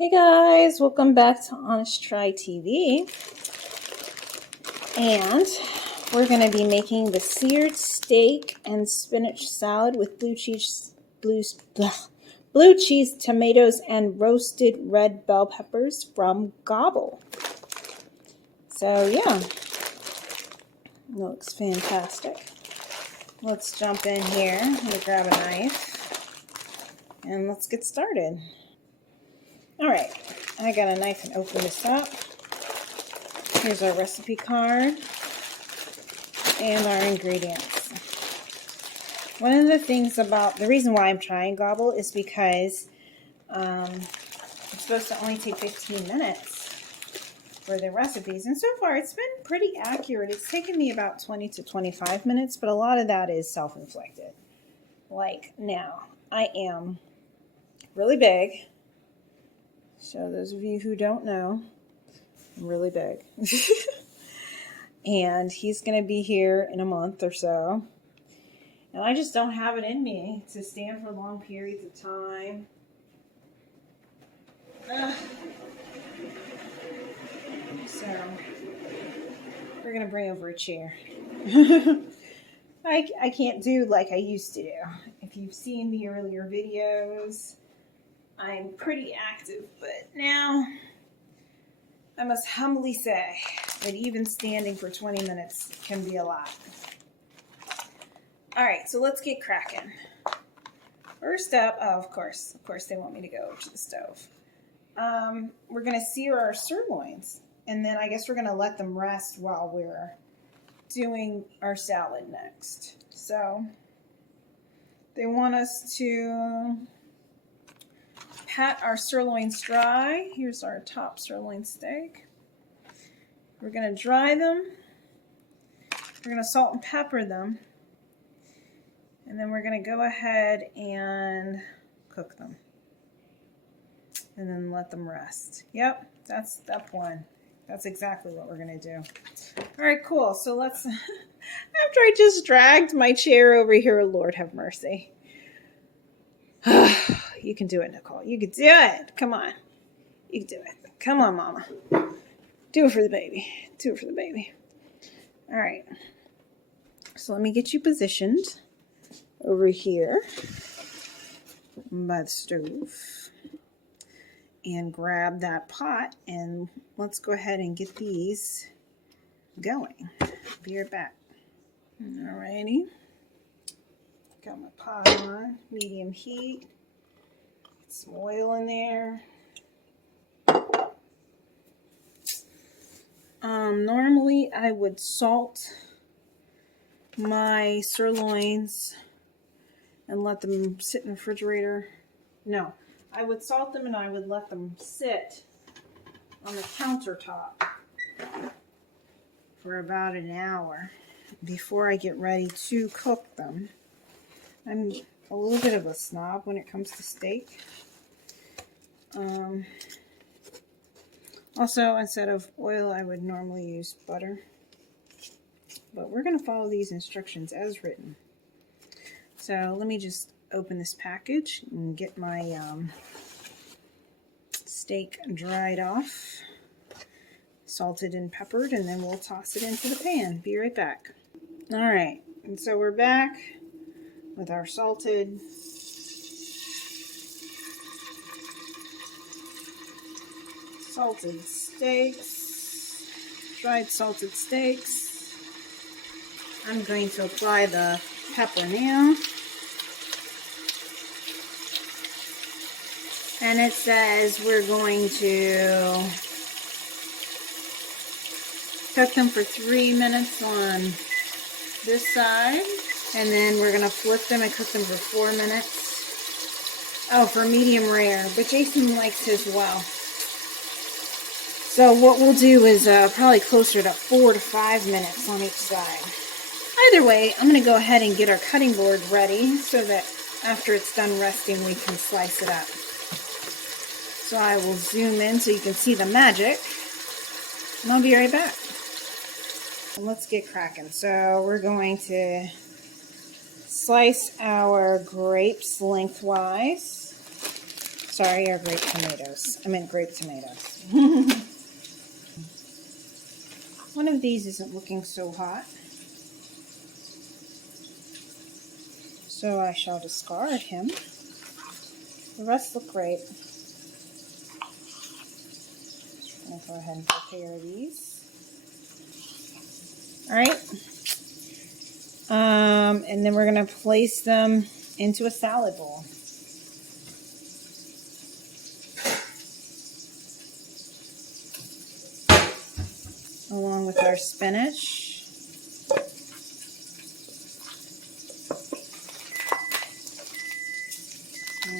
Hey guys, welcome back to Honest Try TV. And we're going to be making the seared steak and spinach salad with blue cheese, tomatoes, and roasted red bell peppers from Gobble. So yeah, looks fantastic. Let's jump in here. I'm going to grab a knife and let's get started. Alright, I got a knife and open this up. Here's our recipe card and our ingredients. One of the things about, the reason why I'm trying Gobble is because it's supposed to only take 15 minutes for the recipes. And so far it's been pretty accurate. It's taken me about 20 to 25 minutes, but a lot of that is self-inflicted. Like now, I am really big. So those of you who don't know, I'm really big. And he's going to be here in a month or so. And I just don't have it in me to stand for long periods of time. So we're going to bring over a chair. I can't do like I used to do. If you've seen the earlier videos, I'm pretty active, but now I must humbly say that even standing for 20 minutes can be a lot. All right, so let's get cracking. First up, of course they want me to go over to the stove. We're gonna sear our sirloins, and then I guess we're gonna let them rest while we're doing our salad next. So they want us to pat our sirloins dry. Here's our top sirloin steak. We're going to dry them. We're going to salt and pepper them. And then we're going to go ahead and cook them. And then let them rest. Yep, that's step one. That's exactly what we're going to do. All right, cool. So let's, after I just dragged my chair over here, Lord have mercy. You can do it, Nicole. You can do it. Come on. You can do it. Come on, Mama. Do it for the baby. Do it for the baby. All right. So let me get you positioned over here by the stove. And grab that pot. And let's go ahead and get these going. Be right back. All righty. Got my pot on. Medium heat. Get some oil in there. Normally I would salt my sirloins and let them sit in the refrigerator. No, I would salt them and I would let them sit on the countertop for about an hour before I get ready to cook them. I'm a little bit of a snob when it comes to steak. Also, instead of oil, I would normally use butter. But we're going to follow these instructions as written. So let me just open this package and get my steak dried off, salted and peppered, and then we'll toss it into the pan. Be right back. All right, and so we're back with our salted steaks, dried salted steaks. I'm going to apply the pepper now. And it says we're going to cook them for 3 minutes on this side. And then we're going to flip them and cook them for 4 minutes. Oh, for medium rare. But Jason likes his well. So what we'll do is probably closer to 4 to 5 minutes on each side. Either way, I'm going to go ahead and get our cutting board ready so that after it's done resting, we can slice it up. So I will zoom in so you can see the magic. And I'll be right back. And let's get cracking. So we're going to slice our grapes lengthwise. Sorry, are grape tomatoes. I meant grape tomatoes. One of these isn't looking so hot, so I shall discard him. The rest look great. I'm going to go ahead and prepare these. Alright. And then we're going to place them into a salad bowl. Along with our spinach.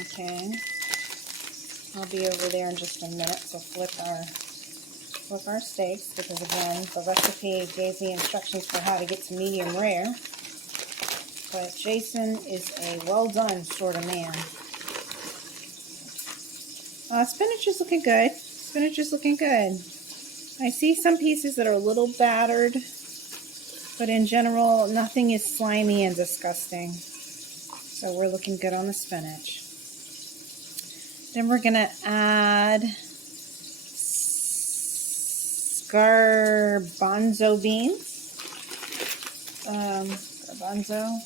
Okay. I'll be over there in just a minute to flip our steaks, because again, the recipe gave me instructions for how to get to medium rare. But Jason is a well done sort of man. Spinach is looking good. Spinach is looking good. I see some pieces that are a little battered, but in general, nothing is slimy and disgusting. So we're looking good on the spinach. Then we're going to add garbanzo beans. Garbanzo.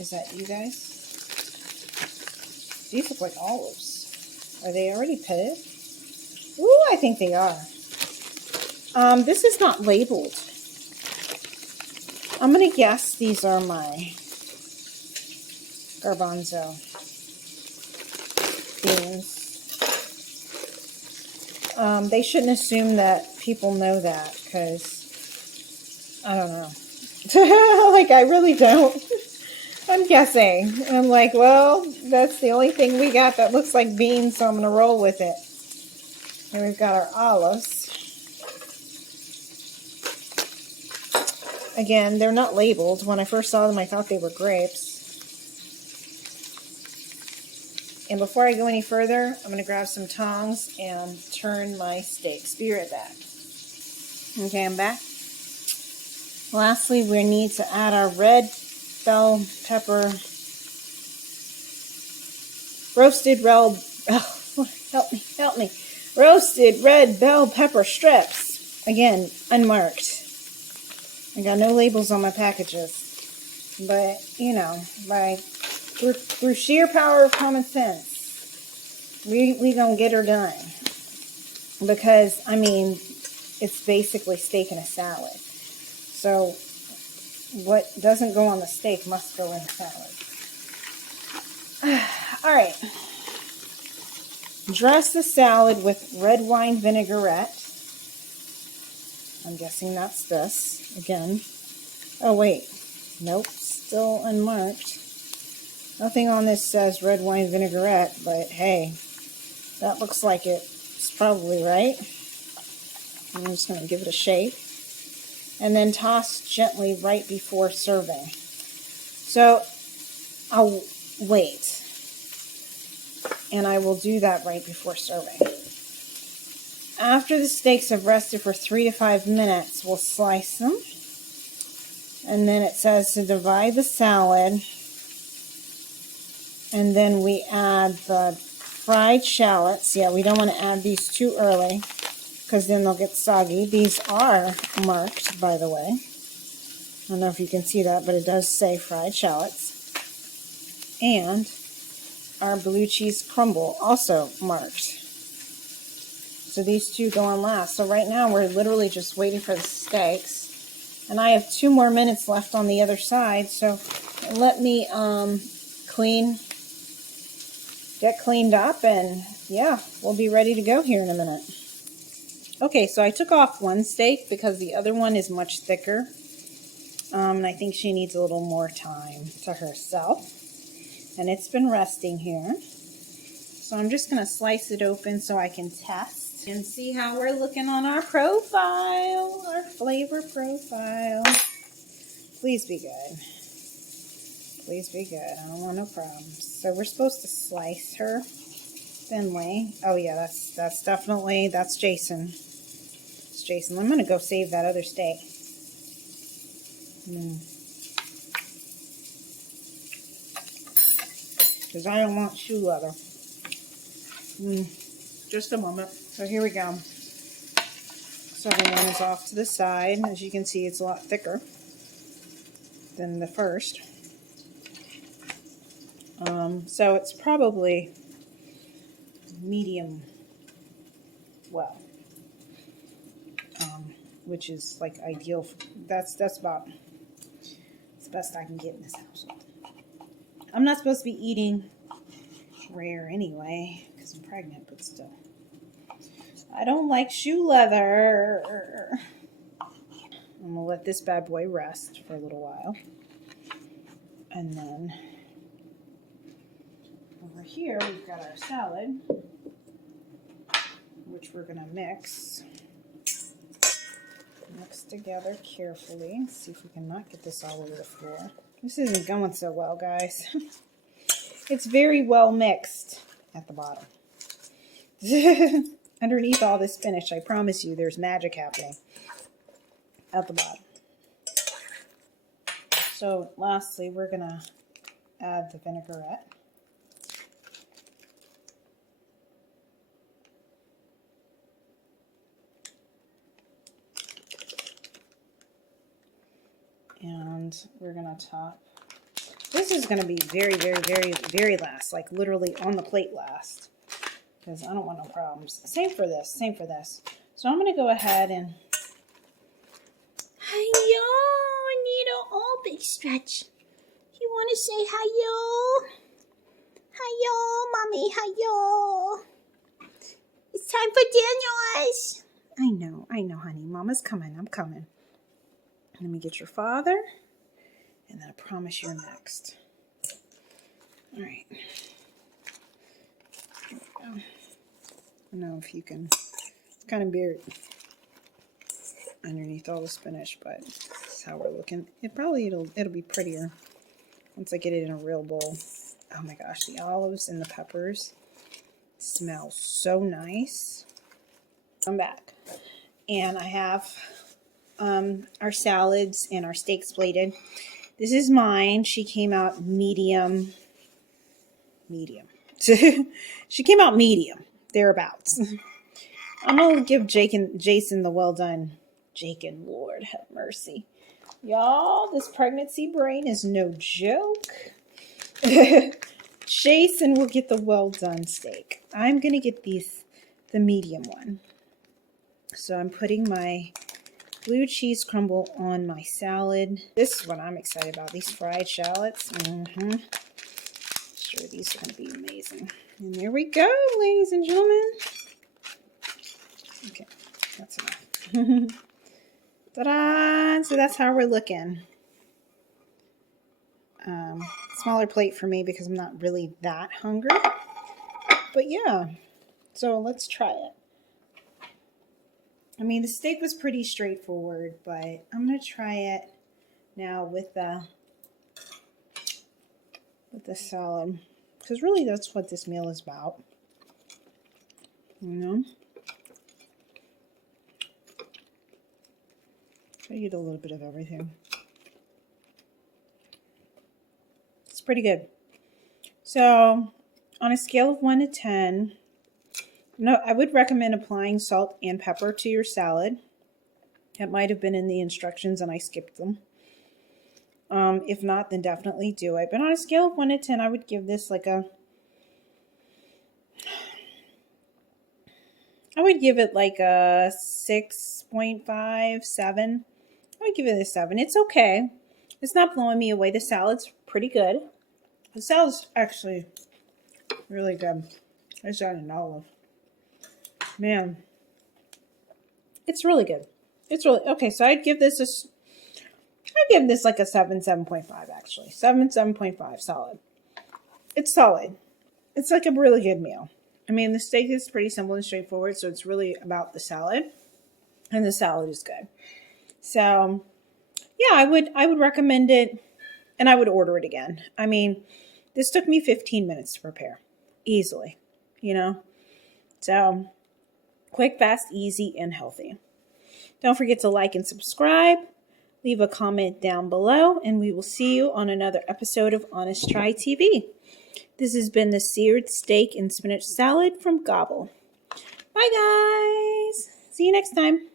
Is that you guys? These look like olives. Are they already pitted? Ooh, I think they are. This is not labeled. I'm going to guess these are my garbanzo beans. They shouldn't assume that people know that, because I don't know. Like, I really don't. I'm guessing. And I'm like, well, that's the only thing we got that looks like beans, so I'm going to roll with it. And we've got our olives. Again, they're not labeled. When I first saw them, I thought they were grapes. And before I go any further, I'm going to grab some tongs and turn my steaks. Be right back. Okay, I'm back. Lastly, we need to add our red bell pepper, roasted roasted red bell pepper strips. Again, unmarked. I got no labels on my packages, but you know, through sheer power of common sense, we gonna get her done. Because I mean, it's basically steak and a salad. So what doesn't go on the steak must go in the salad. All right. Dress the salad with red wine vinaigrette. I'm guessing that's this again. Oh wait, nope, still unmarked. Nothing on this says red wine vinaigrette, but hey, that looks like it's probably right. I'm just going to give it a shake. And then toss gently right before serving. So I'll wait. And I will do that right before serving. After the steaks have rested for 3 to 5 minutes, we'll slice them. And then it says to divide the salad. And then we add the fried shallots. Yeah, we don't want to add these too early, because then they'll get soggy. These are marked, by the way. I don't know if you can see that, but it does say fried shallots. And our blue cheese crumble, also marked. So these two go on last. So right now we're literally just waiting for the steaks. And I have 2 more minutes left on the other side. So let me get cleaned up, and yeah, we'll be ready to go here in a minute. Okay, so I took off one steak because the other one is much thicker. And I think she needs a little more time to herself. And it's been resting here. So I'm just going to slice it open so I can test and see how we're looking on our profile, our flavor profile. Please be good. Please be good. I don't want no problems. So we're supposed to slice her thinly. Oh yeah, that's definitely, that's Jason. It's Jason. I'm going to go save that other steak. because I don't want shoe leather. Just a moment. So here we go. Second one is off to the side. As you can see, it's a lot thicker than the first. So it's probably medium well, which is like ideal. That's about the best I can get in this household. I'm not supposed to be eating rare anyway because I'm pregnant, but still. I don't like shoe leather. I'm going to let this bad boy rest for a little while. And then over here we've got our salad, which we're going to mix together carefully. Let's see if we can not get this all over the floor. This isn't going so well, guys. It's very well mixed at the bottom. Underneath all this spinach, I promise you there's magic happening at the bottom. So lastly, we're going to add the vinaigrette. And we're going to top. This is going to be very, very, very, very last, like literally on the plate last, because I don't want no problems. Same for this, same for this. So I'm going to go ahead and... Hi-yo, Nito. Oh, big stretch. You want to say hi-yo? Hi-yo, Mommy, hi-yo. It's time for Daniel's. I know, honey. Mama's coming. I'm coming. Let me get your father, and then I promise you're next. All right. Here we go. I don't know if you can, it's kind of buried underneath all the spinach, but that's how we're looking. It'll be prettier once I get it in a real bowl. Oh my gosh, the olives and the peppers smell so nice. I'm back, and I have our salads and our steaks plated. This is mine. She came out medium. She came out medium, thereabouts. I'm going to give Jason the well done. Jason, Lord have mercy. Y'all, this pregnancy brain is no joke. Jason will get the well done steak. I'm going to get the medium one. So I'm putting my blue cheese crumble on my salad. This is what I'm excited about. These fried shallots. Sure, these are going to be amazing. And there we go, ladies and gentlemen. Okay, that's enough. Ta-da! So that's how we're looking. Smaller plate for me because I'm not really that hungry. But yeah, so let's try it. I mean, the steak was pretty straightforward, but I'm going to try it now with the salad. Because really that's what this meal is about. You know? I eat a little bit of everything. It's pretty good. So, on a scale of 1 to 10... No, I would recommend applying salt and pepper to your salad. That might have been in the instructions and I skipped them. If not, then definitely do it. But on a scale of 1 to 10, I would give this like a... I would give it like a 6.5, 7. I would give it a 7. It's okay. It's not blowing me away. The salad's pretty good. The salad's actually really good. I just added an olive. Man, it's really good. It's really okay. So I'd give this like a 7, 7.5 actually. 7, 7.5 solid. It's solid. It's like a really good meal. I mean, the steak is pretty simple and straightforward, so it's really about the salad, and the salad is good. So, yeah, I would recommend it, and I would order it again. I mean, this took me 15 minutes to prepare, easily, you know. So. Quick, fast, easy, and healthy. Don't forget to like and subscribe. Leave a comment down below, and we will see you on another episode of Honest Try TV. This has been the seared steak and spinach salad from Gobble. Bye, guys. See you next time.